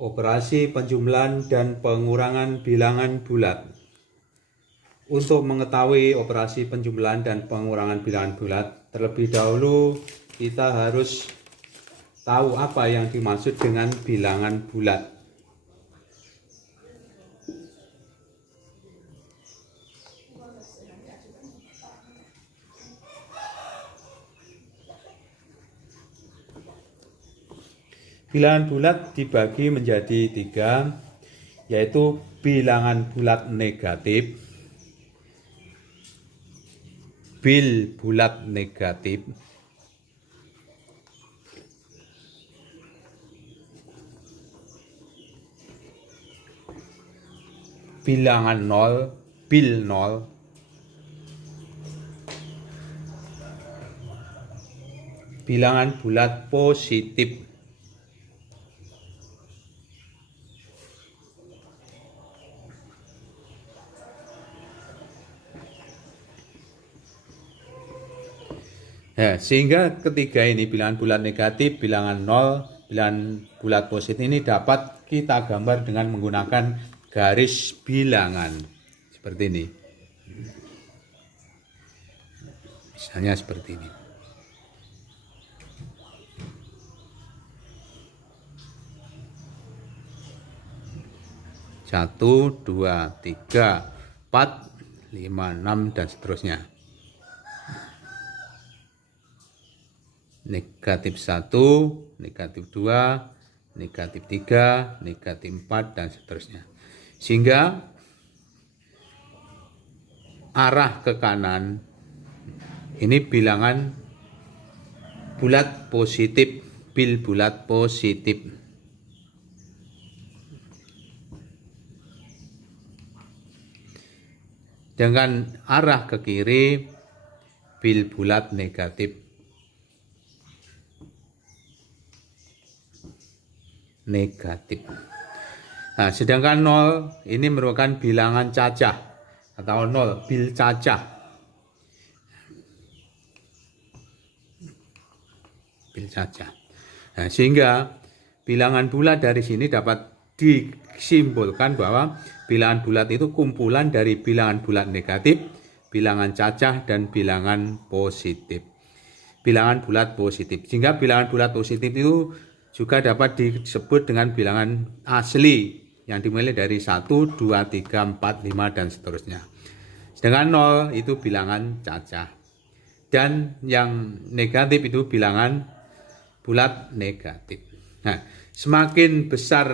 Operasi penjumlahan dan pengurangan bilangan bulat. Untuk mengetahui operasi penjumlahan dan pengurangan bilangan bulat, terlebih dahulu kita harus tahu apa yang dimaksud dengan bilangan bulat. Bilangan bulat dibagi menjadi 3, yaitu bilangan bulat negatif, bil bulat negatif, bilangan nol, bil nol, bilangan bulat positif. Nah, sehingga ketiga ini, bilangan bulat negatif, bilangan nol, bilangan bulat positif ini dapat kita gambar dengan menggunakan garis bilangan seperti ini. Misalnya seperti ini. Satu, dua, tiga, 4, 5, 6 dan seterusnya. Negatif 1, negatif 2, negatif 3, negatif 4 dan seterusnya. Sehingga arah ke kanan ini bilangan bulat positif, bil bulat positif. Dengan arah ke kiri bil bulat negatif. Nah, sedangkan 0 ini merupakan bilangan cacah atau 0, bil cacah. Bil cacah. Nah, sehingga bilangan bulat dari sini dapat disimpulkan bahwa bilangan bulat itu kumpulan dari bilangan bulat negatif, bilangan cacah, dan bilangan positif. Bilangan bulat positif. Sehingga bilangan bulat positif itu juga dapat disebut dengan bilangan asli yang dimulai dari 1, 2, 3, 4, 5 dan seterusnya. Sedangkan 0 itu bilangan cacah. Dan yang negatif itu bilangan bulat negatif. Nah, semakin besar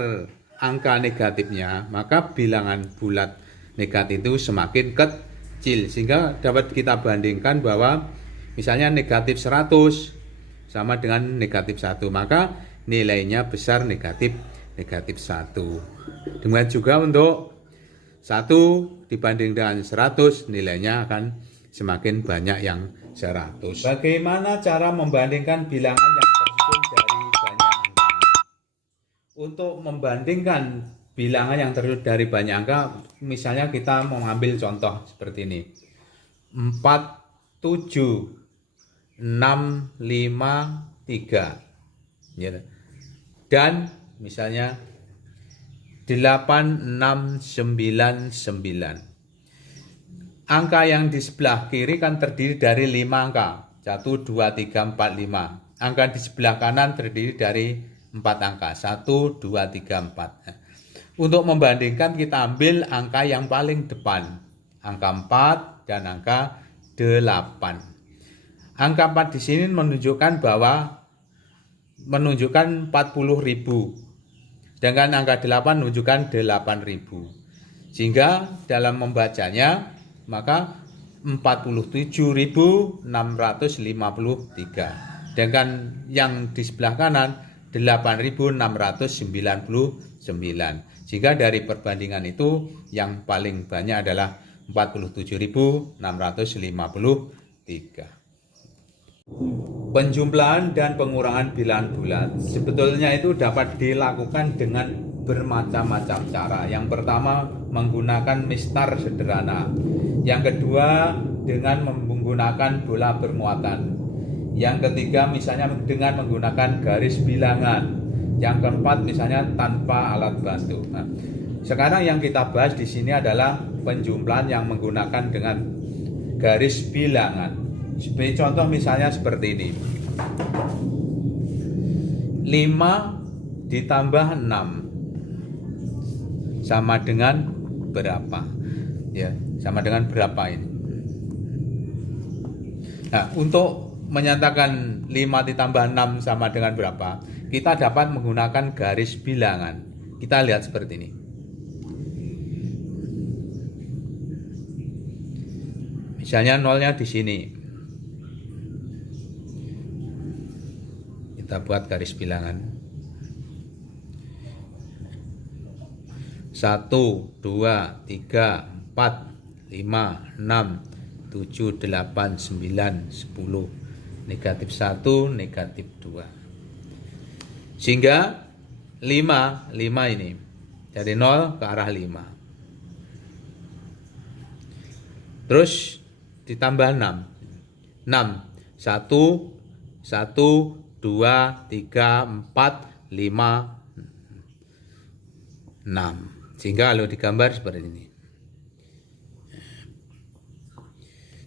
angka negatifnya, maka bilangan bulat negatif itu semakin kecil. Sehingga dapat kita bandingkan bahwa misalnya negatif 100 sama dengan negatif 1, maka nilainya besar negatif 1. Demikian juga untuk 1 dibanding dengan 100, nilainya akan semakin banyak yang 100. Bagaimana cara membandingkan bilangan yang tersusun dari banyak angka? Untuk membandingkan bilangan yang tersusun dari banyak angka, misalnya kita mau ambil contoh seperti ini. 4, 7, 6, 5, 3. Dan misalnya 8, 6, 9, 9. Angka yang di sebelah kiri kan terdiri dari 5 angka. 1, 2, 3, 4, 5. Angka di sebelah kanan terdiri dari 4 angka. 1, 2, 3, 4. Untuk membandingkan kita ambil angka yang paling depan. Angka 4 dan angka 8. Angka 4 di sini menunjukkan 40.000. Sedangkan angka 8 menunjukkan 8.000. Sehingga dalam membacanya maka 47.653. Sedangkan yang di sebelah kanan 8.699. Sehingga dari perbandingan itu yang paling banyak adalah 47.653. Penjumlahan dan pengurangan bilangan bulat sebetulnya itu dapat dilakukan dengan bermacam-macam cara. Yang pertama menggunakan mistar sederhana. Yang kedua dengan menggunakan bola bermuatan. Yang ketiga misalnya dengan menggunakan garis bilangan. Yang keempat misalnya tanpa alat bantu. Nah, sekarang yang kita bahas di sini adalah penjumlahan yang menggunakan dengan garis bilangan. Sebagai contoh misalnya seperti ini. 5 ditambah 6 sama dengan berapa? Ya, sama dengan berapa ini? Nah, untuk menyatakan 5 ditambah 6 sama dengan berapa, kita dapat menggunakan garis bilangan. Kita lihat seperti ini. Misalnya nolnya di sini. Kita buat garis bilangan. 1, 2, 3, 4, 5, 6, 7, 8, 9, 10. Negatif 1, negatif 2. Sehingga 5 ini. Dari 0 ke arah 5. Terus ditambah 6. 6. 1, 2, 3, 4, 5, 6. Sehingga kalau digambar seperti ini.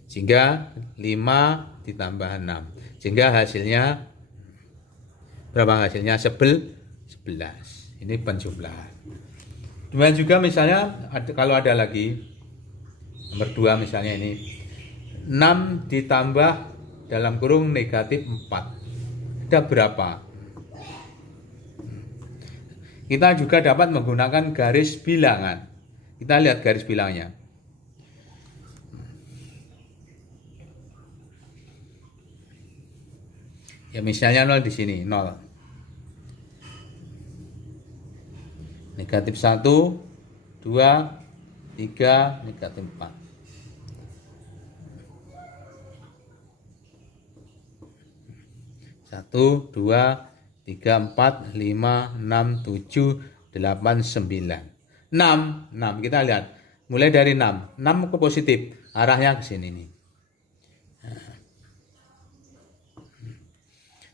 Sehingga 5 ditambah 6. Sehingga hasilnya berapa hasilnya? 11. Ini penjumlahan. Kemudian juga misalnya kalau ada lagi nomor 2 misalnya ini 6 ditambah dalam kurung negatif 4. Ada berapa? Kita juga dapat menggunakan garis bilangan. Kita lihat garis bilangnya. Ya misalnya 0 di sini, 0. Negatif 1, 2, 3, negatif 4. Satu, 2, 3, 4, 5, 6, 7, 8, 9. 6 kita lihat. Mulai dari 6 ke positif. Arahnya ke sini nih.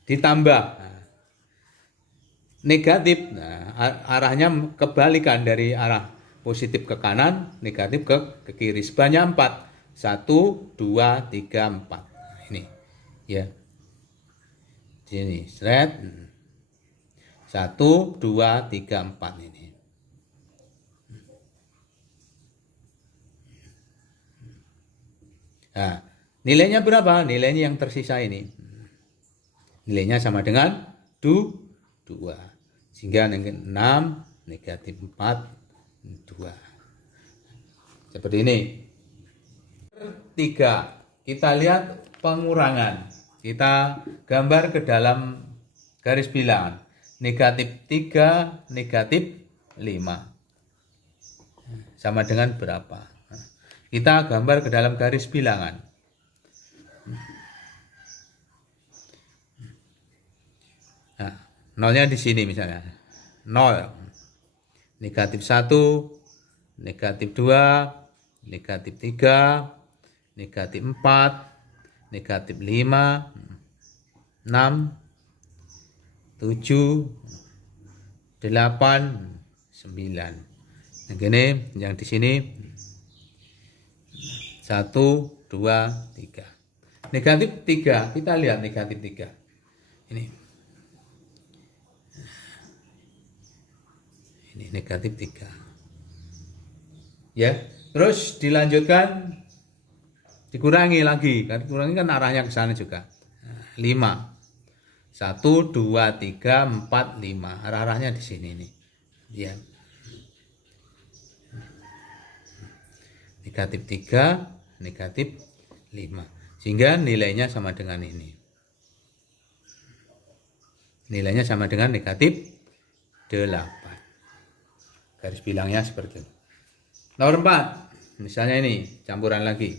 Ditambah negatif, arahnya kebalikan dari arah positif ke kanan, negatif ke kiri. Sebanyak 4. 1, 2, 3, 4. Ini ya. Sini, seret. 1, 2, 3, 4 ini. Nah, nilainya berapa? Nilainya yang tersisa ini. Nilainya sama dengan 2. Sehingga 6, negatif 4, 2. Seperti ini. 3. Kita lihat pengurangan. Kita gambar ke dalam garis bilangan. Negatif 3, negatif 5. Sama dengan berapa? Kita gambar ke dalam garis bilangan. Nah, nolnya di sini misalnya. 0. Negatif 1, negatif 2, negatif 3, negatif 4, negatif 5, 6, 7, 8, 9. Nah, gini yang di sini 1, 2, 3. Negatif 3, kita lihat negatif 3. Ini negatif 3. Ya, terus dilanjutkan dikurangi lagi. Kurangi kan arahnya ke sana juga. 5. 1, 2, 3, 4, 5. Arah-arahnya di sini nih. Ya. Negatif 3, negatif 5. Sehingga nilainya sama dengan ini. Nilainya sama dengan negatif 8. Garis bilangnya seperti itu. Nomor 4. Misalnya ini, campuran lagi.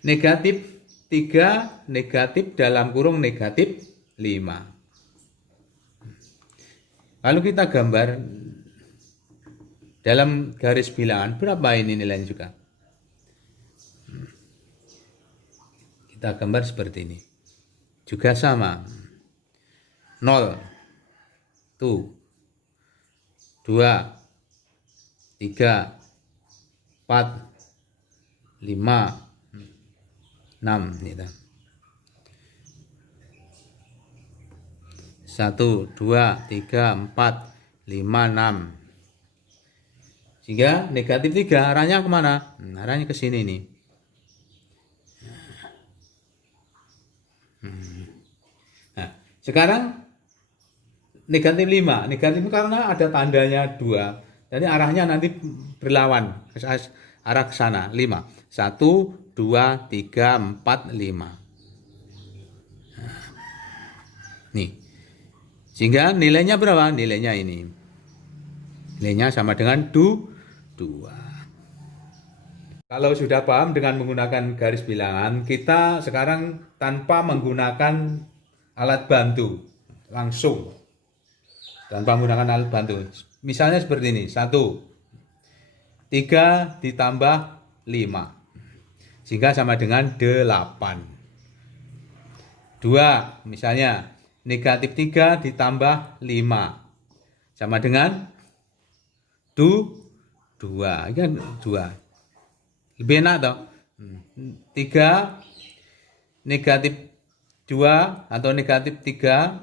Negatif 3, negatif dalam kurung negatif 5. Lalu kita gambar dalam garis bilangan, berapa ini nilainya juga? Kita gambar seperti ini. Juga sama. 0 0, 2, 3, 4, 5, 6 gitu. 1, 2, 3, 4, 5, 6. Sehingga negatif 3 arahnya kemana? Arahnya ke sini nih. Nah, sekarang negatif 5. Negatif karena ada tandanya 2. Jadi arahnya nanti berlawan arah ke sana. 5. 1, 2, 3, 4, 5. Nih. Sehingga nilainya berapa? Nilainya ini. Nilainya sama dengan 2. Kalau sudah paham dengan menggunakan garis bilangan, kita sekarang tanpa menggunakan alat bantu, langsung. Tanpa menggunakan alat bantu. Misalnya seperti ini, 1, 3 ditambah 5. Sehingga sama dengan 8. 2, misalnya negatif 3 ditambah 5. Sama dengan 2. Ini kan 2. Lebih enak toh. 3 negatif 2 atau negatif 3.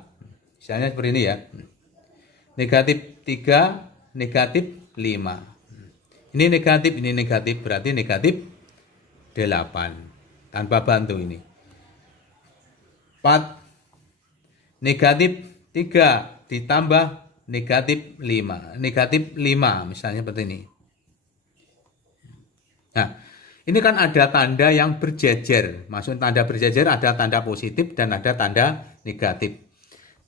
Misalnya seperti ini ya. Negatif 3, negatif 5. Ini negatif, berarti negatif 8. Tanpa bantu ini. 4, negatif 3 ditambah negatif 5. Negatif 5, misalnya seperti ini. Nah, ini kan ada tanda yang berjejer. Maksud tanda berjejer ada tanda positif dan ada tanda negatif.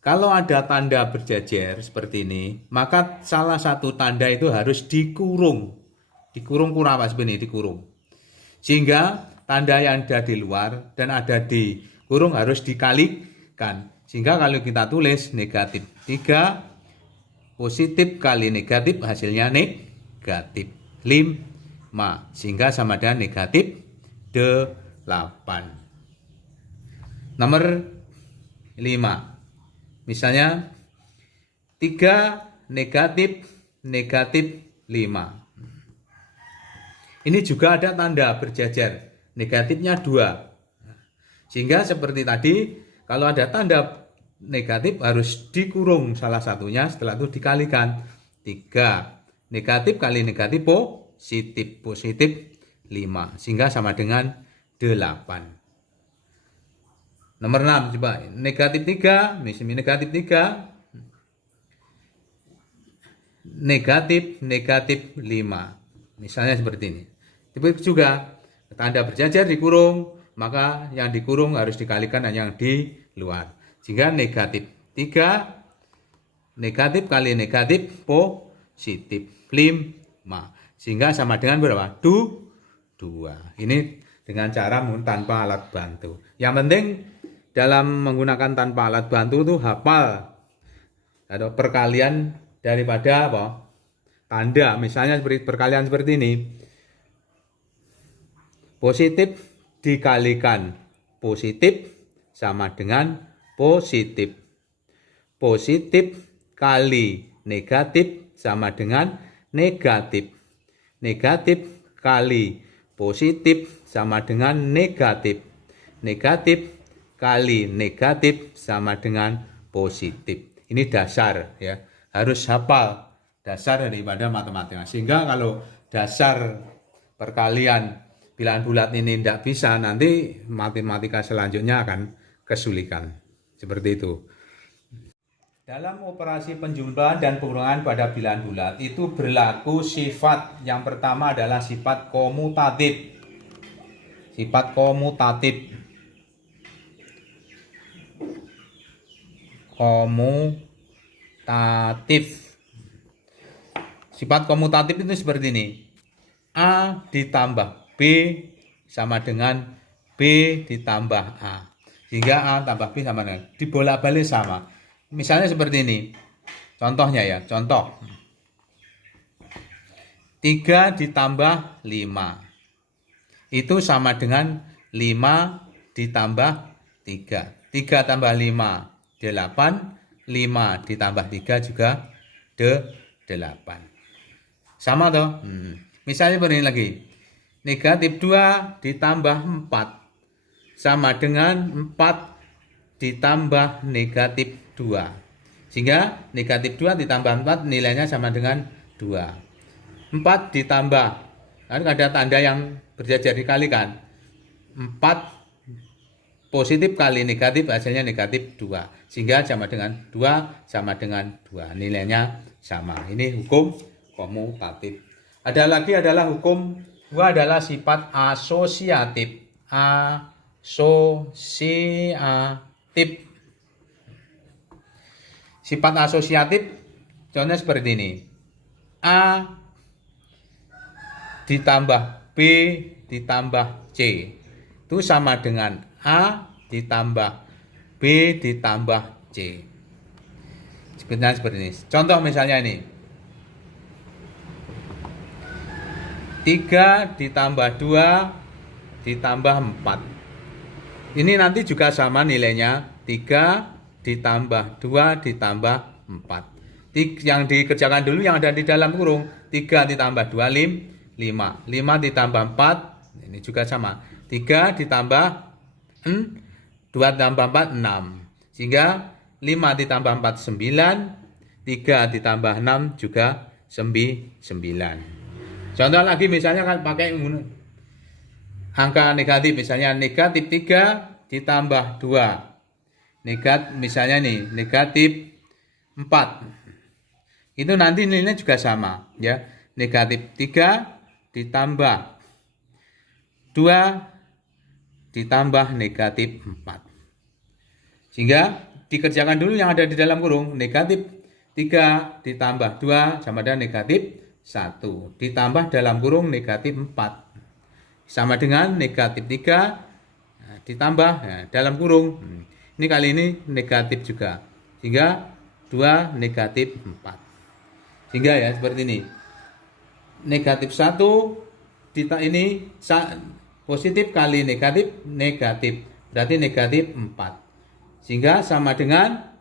Kalau ada tanda berjejer seperti ini, maka salah satu tanda itu harus dikurung. Dikurung apa sebenarnya? Dikurung. Sehingga tanda yang ada di luar dan ada di kurung harus dikalikan. Sehingga kalau kita tulis negatif 3, positif kali negatif hasilnya negatif 5. Sehingga sama dengan negatif 8. Nomor 5. Misalnya 3 negatif 5. Ini juga ada tanda berjejer. Negatifnya 2. Sehingga seperti tadi, kalau ada tanda negatif harus dikurung salah satunya, setelah itu dikalikan. 3 negatif kali negatif positif 5. Sehingga sama dengan 8. Nomor 6 coba. Negatif 3, misalnya negatif 3. Negatif 5. Misalnya seperti ini. Tapi juga tanda berjejer dikurung, maka yang dikurung harus dikalikan dengan yang di luar. Sehingga negatif 3 negatif kali negatif positif 5. Sehingga sama dengan berapa? 2. Ini dengan cara tanpa alat bantu. Yang penting dalam menggunakan tanpa alat bantu itu hafal atau perkalian daripada apa? Tanda. Misalnya seperti perkalian seperti ini. Positif dikalikan positif sama dengan positif. Positif kali negatif sama dengan negatif. Negatif kali positif sama dengan negatif. Negatif kali negatif sama dengan positif. Ini dasar ya. Harus hafal dasar daripada matematika. Sehingga kalau dasar perkalian bilangan bulat ini tidak bisa, nanti matematika selanjutnya akan kesulitan. Seperti itu. Dalam operasi penjumlahan dan pengurangan pada bilangan bulat itu berlaku sifat. Yang pertama adalah sifat komutatif. Sifat komutatif. Sifat komutatif itu seperti ini. A ditambah B sama dengan B ditambah A. Sehingga A tambah B sama dengan, dibolak-balik sama. Misalnya seperti ini. Contohnya ya, contoh. 3 ditambah 5. Itu sama dengan 5 ditambah 3. 3 tambah 5, 8. 5 ditambah 3 juga 8. Sama toh? Misalnya begini lagi. Negatif 2 ditambah 4 sama dengan 4 ditambah negatif 2. Sehingga negatif 2 ditambah 4 nilainya sama dengan 2. 4 ditambah, kan ada tanda yang berjajar dikalikan. 4 positif kali negatif hasilnya negatif 2. Sehingga sama dengan 2 sama dengan 2. Nilainya sama. Ini hukum komutatif. Ada lagi adalah hukum 2 adalah sifat asosiatif. Asosiatif. Sifat asosiatif contohnya seperti ini. A ditambah B ditambah C itu sama dengan A ditambah B ditambah C. Sebenarnya seperti ini. Contoh misalnya ini. 3 ditambah 2 ditambah 4. Ini nanti juga sama nilainya. 3 ditambah 2 ditambah 4. Yang dikerjakan dulu yang ada di dalam kurung. 3 ditambah 2, 5. 5 ditambah 4. Ini juga sama. 3 ditambah 2 tambah 4, 6. Sehingga 5 ditambah 4, 9. 3 ditambah 6 juga 9. Contoh lagi misalnya kan pakai angka negatif. Misalnya negatif 3 ditambah 2. Misalnya nih, negatif 4. Itu nanti nilainya juga sama. Ya. Negatif 3 ditambah 2 ditambah negatif 4. Sehingga dikerjakan dulu yang ada di dalam kurung. Negatif 3 ditambah 2 sama dengan negatif 1. Ditambah dalam kurung negatif 4. Sama dengan negatif 3 ditambah dalam kurung. Ini kali ini negatif juga. Sehingga 2 negatif 4. Sehingga ya seperti ini. Negatif 1 ini positif kali negatif, negatif. Berarti negatif 4. Sehingga sama dengan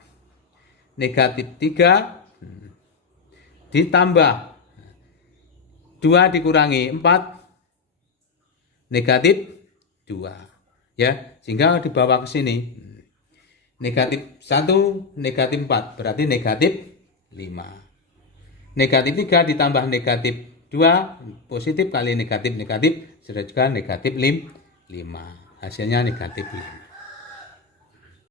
negatif 3 ditambah 2 dikurangi 4 negatif 2. Ya, sehingga dibawa ke sini. Negatif 1 negatif 4 berarti negatif 5. Negatif 3 ditambah negatif 2 positif kali negatif sudah juga negatif 5. Hasilnya negatif 5.